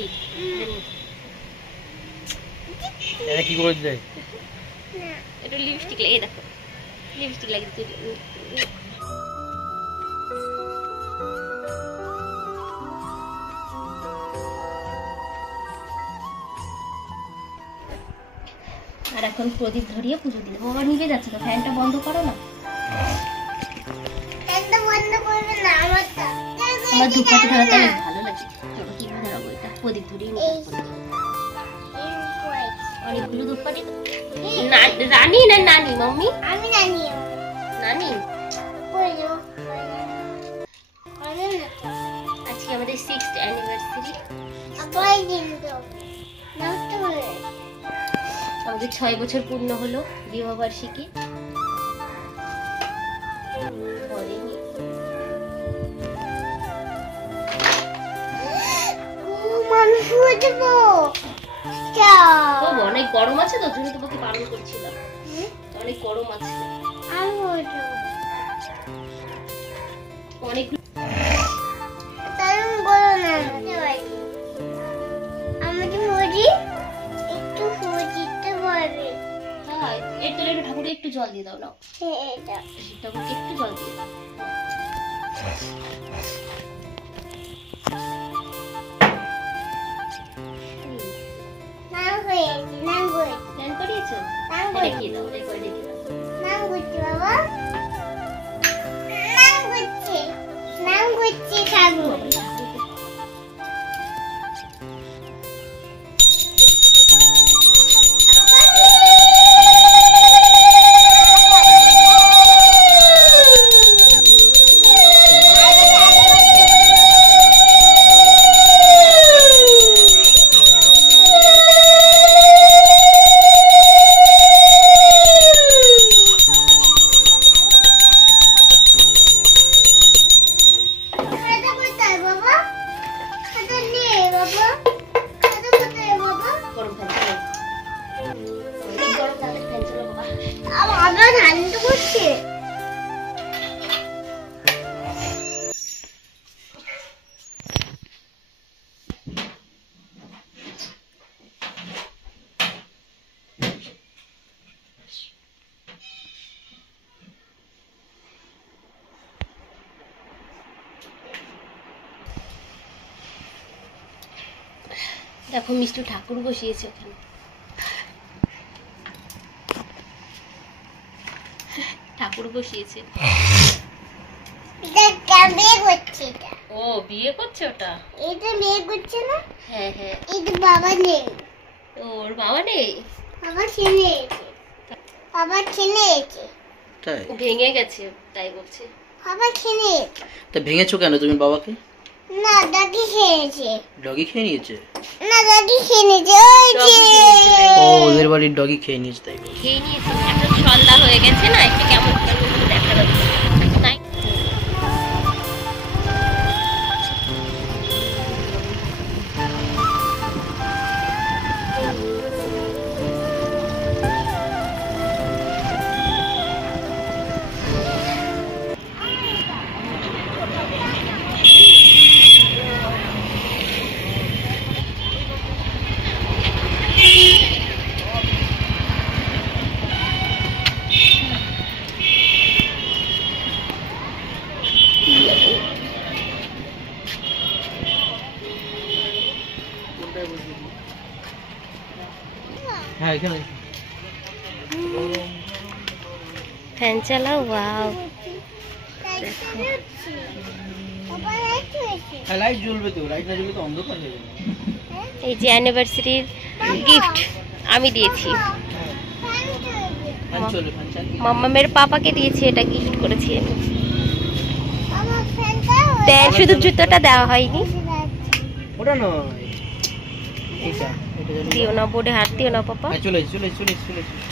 ঠিক এটা কি করে দিলে? একটু লিপস্টিক লাগিয়ে দেখো, লিপস্টিক লাগিয়ে দিতে। আর এখন প্রদীপ ধরিয়ে পুজো দিতে বাবা নিভে যাচ্ছে তো, ফ্যানটা বন্ধ করো না। আমার ধূপকাঠি ধরাতে অনেক ভালো লাগে। চলো কিভাবে ধরাবো এটা, প্রদীপ ধরিয়ে অনেকগুলো ধূপকাঠি। রানী না নানি? মাম্মি আমি নানি। নানি আজকে আমাদের 6th অ্যানিভার্সারি। আমাদের 6 বছর পূর্ণ হলো বিবাহ বার্ষিকী। অনেক গরম আছে তো, জন্য তোমাকে বারণ করছিলাম, অনেক গরম আছে। অনেক ঠাকুরকে একটু জল দিয়ে দাও না, ঠাকুরকে একটু জল দিয়ে দাও। দেখো মিষ্টি ঠাকুর বসিয়েছে ওখানে। ঠাকুর বসিয়েছে। ও বিয়ে করছে ওটা? এটা বিয়ে করছে না? হ্যাঁ হ্যাঁ। এটা বাবা নেই। ওর বাবা নেই? বাবা ছেলে আছে। বাবা ছেলে আছে। তাই ভেঙে গেছে তাই বলছে। বাবা ছেলে। তা ভেঙেছো কেন তুমি বাবাকে? না ডগি খেয়েছে। ডগি খেয়ে নিয়েছে? না ডগি খেয়ে নিয়েছে। ওই যে ও ওদের বাড়ির ডগি খেয়ে নিয়েছে তাই বলছে। খেয়ে নিয়েছে, একটা ছল্লা হয়ে গেছে না, একটা কেমন দেখা যাচ্ছে তাই। হ্যাঁ এখানে ফ্যান চালাও। ওয়াও দেখো লাইট জ্বলবে তো, লাইট না জ্বললে তো অন্ধকার হয়ে যাবে। এই যে অ্যানিভার্সারির গিফট আমি দিয়েছি, মাম্মামের পাপাকে দিয়েছি, এটা গিফট করেছি আমি। প্যান্ট শুধু জুতোটা দেওয়া হয়নি। ওটা নয়, এইটা দিও না, বোর্ডে হাত দিও না পাপা।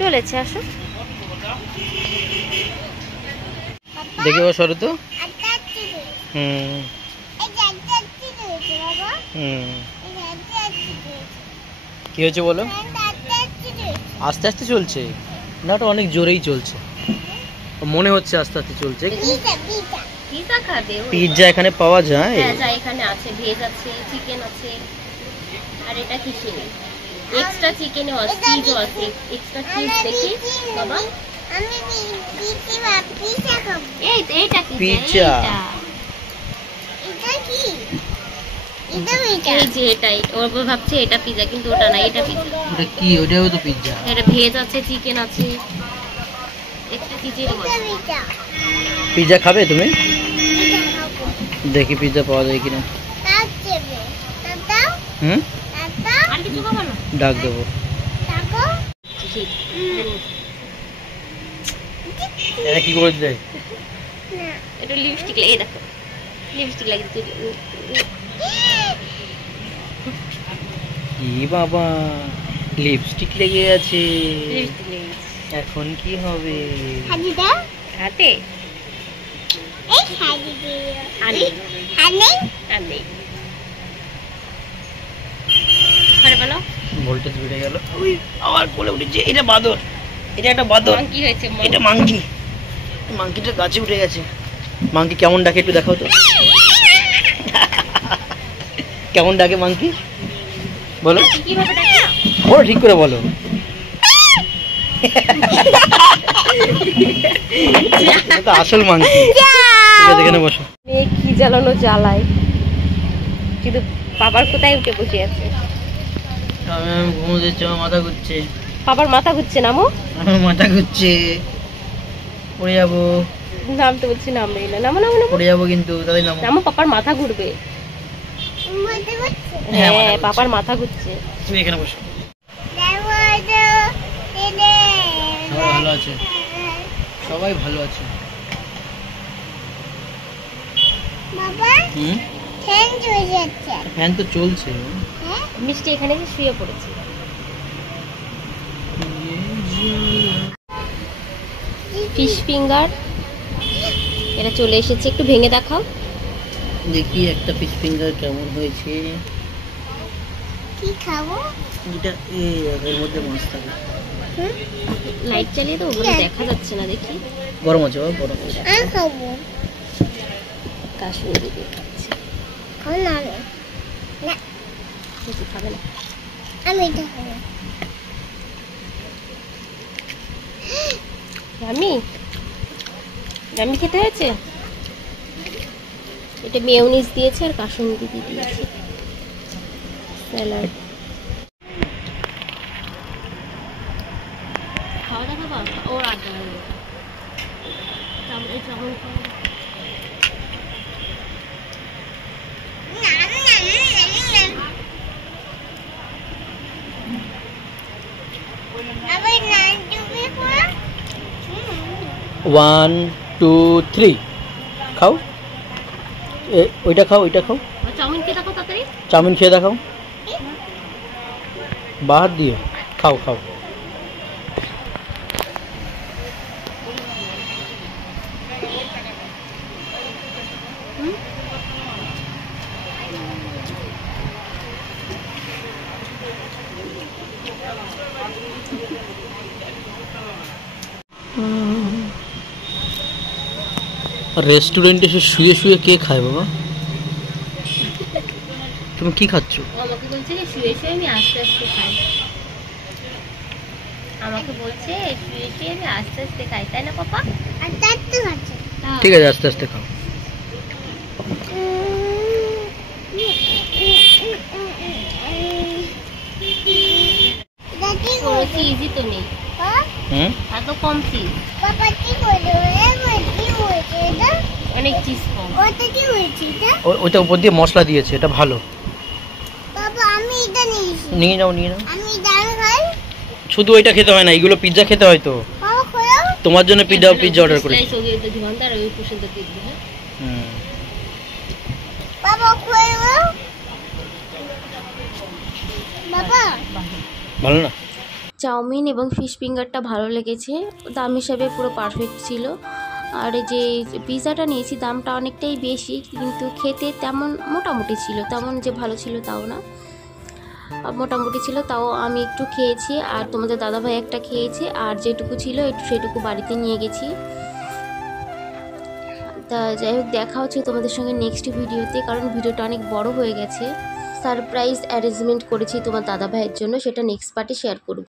চলেছে আসো দেখে ও সরো তো। কি হয়েছে বলো? আস্তে আস্তে চলছে না, ওটা অনেক জোরেই চলছে, মনে হচ্ছে আস্তে আস্তে চলছে। পিৎজা এখানে পাওয়া যায়? এখানে আছে, ভেজ আছে, চিকেন আছে, আর এটা কিসে এক্সট্রা চিকেন ও চিজ আছে এক্সট্রা চিজ দেখি বাবা আমি পিজ্জা খাবো এই এটা পিজ্জা এটা কি এটা পিজ্জা এই যে এটাই ওর ভাবছে এটা পিজ্জা কিন্তু ওটা না এটা পিজ্জা ওটা কি ওটাও তো পিজ্জা এটা ভেজ আছে চিকেন আছে এক্সট্রা চিজের পিজ্জা পিজ্জা খাবে তুমি দেখি পিজ্জা পাওয়া যায় কিনা হুম আর কিছু খাবো না ডাক দেবো এটা কি করে দেয় না এটা লিপস্টিক লাগিয়ে দেখো লিপস্টিক লাগিয়ে কি বাবা লিপস্টিক লেগে আছে এখন কি হবে হাতে ভোল্টেজ বেড়ে গেল আবার বলে উঠেছে এটা বাদর এটা একটা বাদর কি হয়েছে এটা মাংকি মাংকিটা গাছে উঠে গেছে মাংকি কেমন ডাকে একটু দেখাও তো কেমন ডাকে মাংকি বলো বলো ঠিক করে বলো আসল মাংকি এখানে বসো কি জ্বালানো জ্বালায় কিন্তু বাবার কোথায় উঠে বসে আছে ঘুমোতে আমার মাথা ঘুরছে বাবার মাথা ঘুরছে নামো আমার মাথা ঘুরছে পড়ে যাবো নাম তো বলছি নাম নেই না নামো নামো পড়ে যাবো কিন্তু তাদের নাম নামো পাপার মাথা ঘুরবে হ্যাঁ পাপার মাথা ঘুরছে তুমি এখানে বসো সবাই ভালো আছে সবাই ভালো আছে বাবা ফ্যান তো চলছে মিষ্টি এখানে যে শুয়ে পড়েছে ফিশ ফিঙ্গার এটা চলে এসেছে একটু ভেঙে দেখাও দেখি একটা ফিশ ফিঙ্গার কেমন হয়েছে কি খাবো এটা এর মধ্যে মাছ থাকে লাইট চালিয়ে দাও ওগুলো দেখা যাচ্ছে না দেখি গরম আছে বাবা গরম আছে আমি খাবো কাশ্মীরি দিয়ে খাচ্ছি খাও না না কিছু খাবে না আমি এটা খাবো রামি রামি খেতে হয়েছে এটা মেয়োনিজ দিয়েছে আর কাসুন্দি দিয়েছে স্যালাড খাওয়া দাওয়া বাবা ওর আড্ডা এই চাউল ওয়ান টু থ্রি খাও ওইটা খাও ওইটা খাও চাউমিন খেয়ে দেখো তাড়াতাড়ি চাউমিন খেয়ে দেখাও বাহার দিয়ে খাও খাও রেস্টুরেন্টে এসে শুয়ে শুয়ে কে খায় বাবা তুমি কি খাচ্ছ আমাকে বলছে যে শুয়ে শুয়ে আমি আস্তে আস্তে খাই আমাকে বলছে শুয়ে শুয়ে আমি আস্তে আস্তে খাই তাই না পাপা আস্তে আস্তে খাচ্ছে ঠিক আছে আস্তে আস্তে খাও চিজই তো নেই এত কম চিজ অনেক চিজ কম ওইটা উপর দিয়ে মশলা দিয়েছে এটা ভালো নিয়ে নাও শুধু ওইটা খেতে হয় না এগুলো পিৎজা খেতে হয় তো তোমার জন্য পিৎজা অর্ডার করেছি ভালো না চাউমিন এবং ফিশ ফিঙ্গারটা ভালো লেগেছে দাম হিসাবে পুরো পারফেক্ট ছিল আর যে পিৎজাটা নিয়েছি দামটা অনেকটাই বেশি কিন্তু খেতে তেমন মোটামুটি ছিল তেমন যে ভালো ছিল তাও না মোটামুটি ছিল তাও আমি একটু খেয়েছি আর তোমাদের দাদাভাই একটা খেয়েছে আর যেটুকু ছিল একটু সেটুকু বাড়িতে নিয়ে গেছি তা যাই হোক দেখা হচ্ছে তোমাদের সঙ্গে নেক্সট ভিডিওতে কারণ ভিডিওটা অনেক বড় হয়ে গেছে সারপ্রাইজ অ্যারেঞ্জমেন্ট করেছি তোমার দাদা ভাইয়ের জন্য, সেটা নেক্সট পার্টে শেয়ার করব।